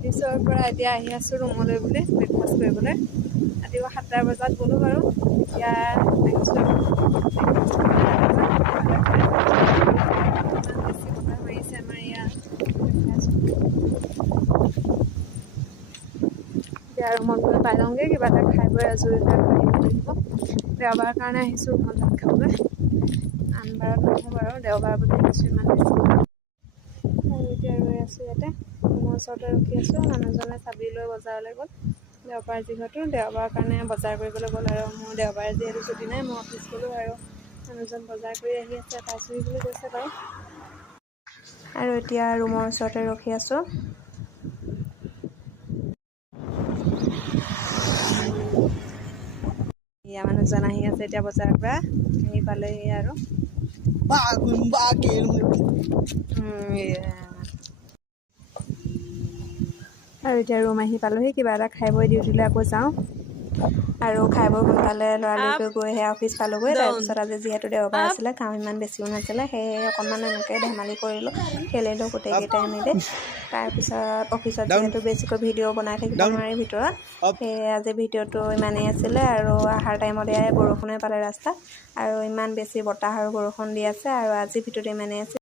অফিচৰ পৰা এতিয়া আহি আছোঁ ৰুমলৈ বুলি ব্ৰেকফাষ্ট কৰিবলৈ। ৰাতিপুৱা 7টা বজাত গ'লোঁ বাৰু। এতিয়া আহিছোঁ ইমান বেছি বতাহ মাৰিছে আমাৰ ইয়াত। এতিয়া ৰুমত গৈ পাই লওঁগৈ, কিবা এটা খাই বৈ আজৰি হৈ আহিব লাগিব। দেওবাৰৰ কাৰণে আহিছোঁ ৰুমত ভাত খাবলৈ। আন বাৰত নহয় বাৰু, দেওবাৰ বুলি আহিছোঁ ইমান বেছি। আৰু এতিয়া ৰৈ আছোঁ ইয়াতে, ৰুমৰ ওচৰতে ৰখি আছোঁ। মানুহজনে চাবি লৈ বজাৰলৈ গ'ল। দেওবাৰ যিহেতু দেওবাৰৰ কাৰণে বজাৰ কৰিবলৈ গ'ল আৰু মোৰ দেওবাৰে যিহেতু ছুটি নাই, মই অফিচ গ'লোঁ আৰু মানুহজন বজাৰ কৰি আহি আছে, পাইছোঁহি বুলি কৈছে বাৰু। আৰু এতিয়া ৰুমৰ ওচৰতে ৰখি আছোঁ। এয়া মানুহজন আহি আছে এতিয়া বজাৰৰ পৰা, আহি পালেহি আৰু এতিয়া ৰুম আহি পালোহি। কিবা এটা খাই বৈ ডিউটিলৈ আকৌ যাওঁ আৰু খাই বৈ সোনকালে লৰালৰিকৈ গৈ সেয়া অফিচ পালোঁগৈ। তাৰপিছত আজি যিহেতু দেওবাৰ আছিলে, কাম ইমান বেছিও নাছিলে, সেয়ে অকণমান এনেকৈ ধেমালি কৰিলোঁ, খেলিলোঁ গোটেইকেইটাই মিলি। তাৰপিছত অফিচত যিহেতু বেছিকৈ ভিডিঅ' বনাই থাকিব নোৱাৰি ভিতৰত, সেয়ে আজি ভিডিঅ'টো ইমানেই আছিলে। আৰু অহাৰ টাইমত এয়াই বৰষুণে পালে ৰাস্তাত, আৰু ইমান বেছি বতাহ আৰু বৰষুণ দি আছে। আৰু আজি ভিডিঅ'টো ইমানেই আছিল।